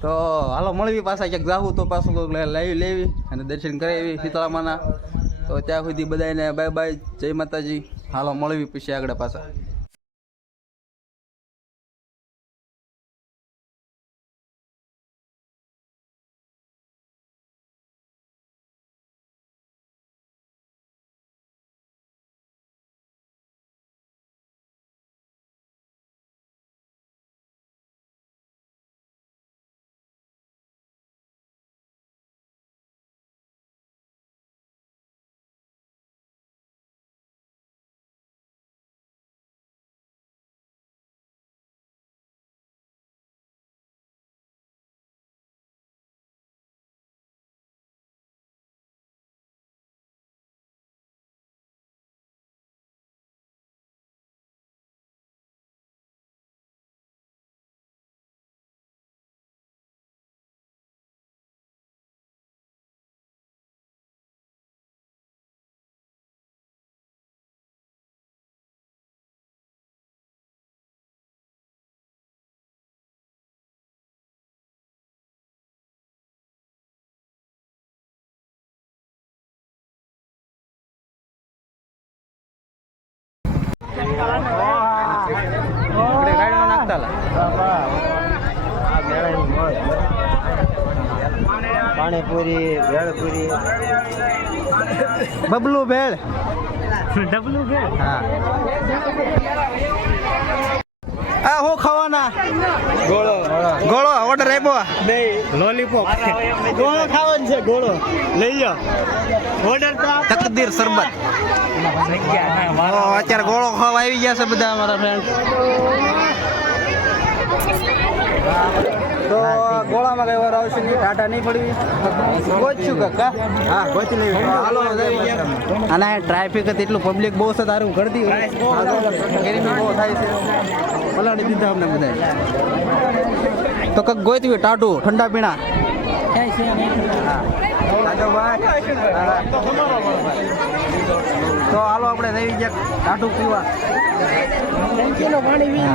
તો હાલો મળવી પાછા ક્યાંક જાવું તો પાછું લેવી અને દર્શન કરાવી શીતળામાના. તો ત્યાં સુધી બધાને બાય બાય, જય માતાજી. હાલો મળવી પછી આગળ પાછા. પાણીપુરી, ભેળપુરી, બબલુ ભેળ, ડબલું ભેળ. હા. આ હું ખાવાના ગોળો, ગોળો ઓર્ડર આપ્યો. નહીં લોલીપોપ. ગોળો ખાવાનો છે, ગોળો લઈ જાઓ. ઓર્ડર તો તકદીર શરબત. અત્યારે ગોળો ખાવા આવી ગયા છે બધા અમારા ફ્રેન્ડ. તો ગોળામાં કઈ વાર આવશે નહીં, ટાટા નહીં પડવી. ગોચ્યું કાકા? હા, ગોતી લેવી. હાલો અને ટ્રાફિક હતી, એટલું પબ્લિક બહુ છે, તારું કરતી હોય ગરમી બહુ થાય છે. પલાળી દીધા અમને બધા. તો કંઈક ગોતી હોય ટાટું ઠંડા પીણા. તો હાલો આપણે થઈ ગયા ટાટું પીવા. પાણી પી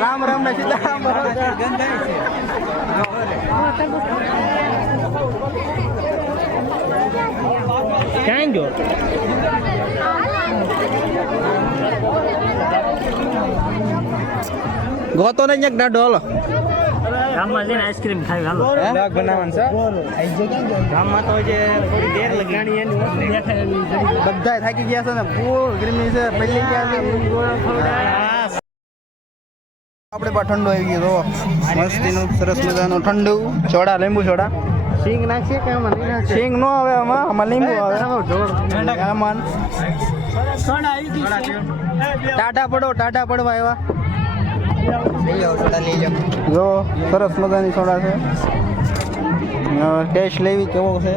રામ રામ ને સીતારામ. ક્યાં ગયો? ગોતો ને ક્યાંક દાડો. હાલો ગામમાં જઈને આઈસ્ક્રીમ ખાવી. હાલો બ્લોગ બનાવવાનું છે. ગામમાં તો જે થોડી દેર લગાણી બધા થાકી ગયા છે ને, ફૂલ ગરમી છે, પહેલી ગયા છે. આપણે પણ ઠંડુ આવી ગયું. તો મસ્તીનું સરસ મજાનું ઠંડુ સોડા, લીંબુ સોડા. સિંગ નાખીએ કે આમાં નહીં નાખીએ? સિંગ નો આવે આમાં લીંબુ આવે. આમાં ટાટા પડો, ટાટા પડવા આવ્યા. જો સરસ મજાની સોડા છે. ટેસ્ટ લેવી કેવો છે.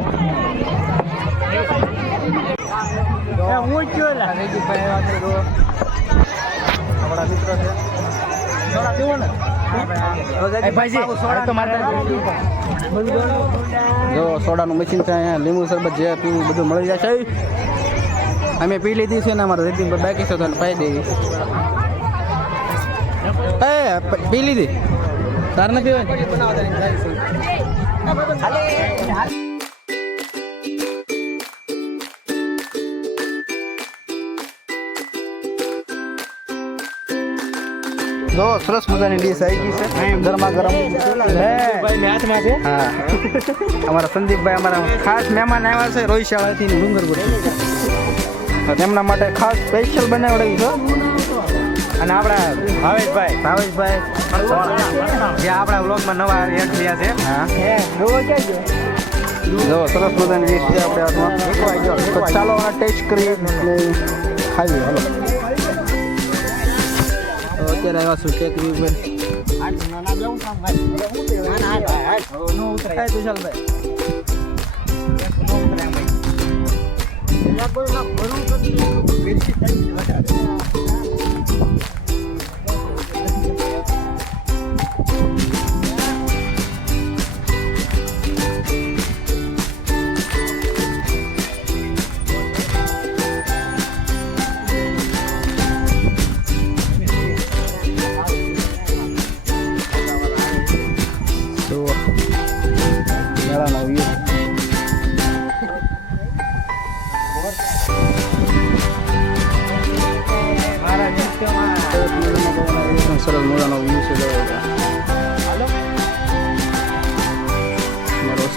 આપણા મિત્રો છે. સોડા પીવો ને? જો સોડાનું મશીન છે અહીંયા. લીંબુ શરબત જે પીવું બધું મળી જશે. અમે પી લીધી છે ને, અમારા રેતી પર બાકી છે તો પાઈ દેવી. પી લીધી તાર ને પીવાય. જો સરસ મજાની ડીશ આવી ગઈ છે, ગરમા ગરમ. હા, અમારા સંદીપભાઈ અમારા ખાસ મહેમાન આવ્યા છે રોહિશાળાથી ડુંગરપુર. તેમના માટે ખાસ સ્પેશિયલ બનાવડાવી છે. અને આપણા ભાવેશભાઈ જે આપણા વ્લોગમાં નવા એડ થયા છે. હા, જો સરસ મજાની ડીશ છે આપણે હાથમાં. તો ચાલો આ ટેસ્ટ કરીએ, ખાઈએ. હાલો અત્યારે આવ્યા છું ટેકરી ઉપર.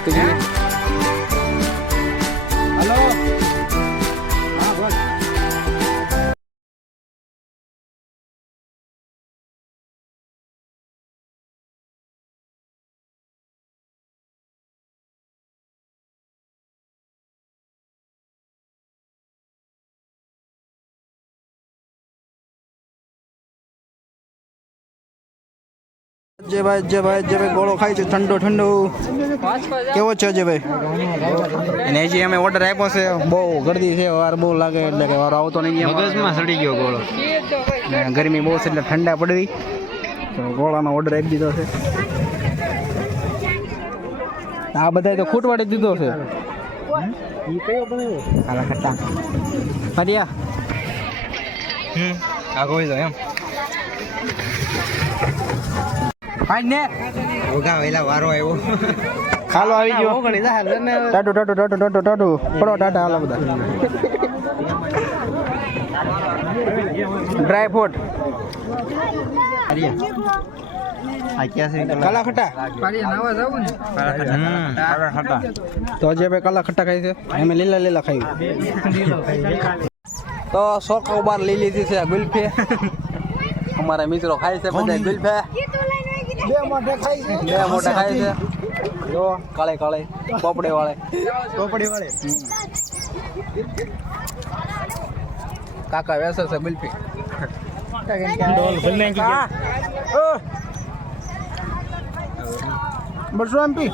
મસ્ત જેવી. હલો હા બોલ. અજયભાઈ ગોળો ખાય છે ઠંડો ઠંડો. કેવો છે અજયભાઈ? અને હજી અમે ઓર્ડર આપ્યો છે, બહુ ગરદી છે, વાર બહુ લાગે એટલે કે વારો આવતો નહીં. મગજમાં સડી ગયો ગોળો. ગરમી બહુ છે એટલે ઠંડા પડવી, તો ગોળાનો ઓર્ડર આપી દીધો છે. આ બધાય તો ખૂટવાડી દીધો છે. કાલા ખટ્ટા ફરિયા આ કોઈ તો એમ ફાઈન ને ઓગા વેલા વારો આવ્યો. ખાલો આવી ગયો. Tattoo tattoo tattoo tattoo tattoo પડો ટાટા હાલો બધા. ડ્રાય ફ્રૂટ આ ક્યાં છે? કાલા ખટ્ટા. તો જે ભાઈ કાલા ખટ્ટા ખાય છે, અમે લીલા લીલા ખાઈ. તો સોકો બાર લઈ લીધી છે ગુલ્ફી. અમારા મિત્રો ખાય છે બધા ગુલ્ફી. બે મોઢે ખાય છે. જો કાળે કાળે પોપડે વાળે. કાકા વેસે છે ગુલ્ફી. બસો એમપી.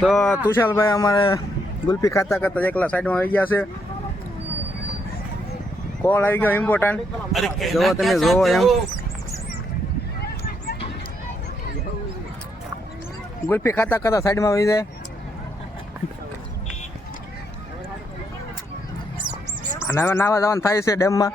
તો તુષાલભાઈ અમારે ગુલ્ફી ખાતા ખાતા એકલા સાઈડમાં આવી ગયા છે. કોલ આવી ગયો ઇમ્પોર્ટન્ટ. જોવો તમે જોવો એમ. ગુલ્ફી ખાતા ખાતા સાઈડમાં આવી જાય. અને હવે નાવા જવાનું થાય છે ડેમમાં.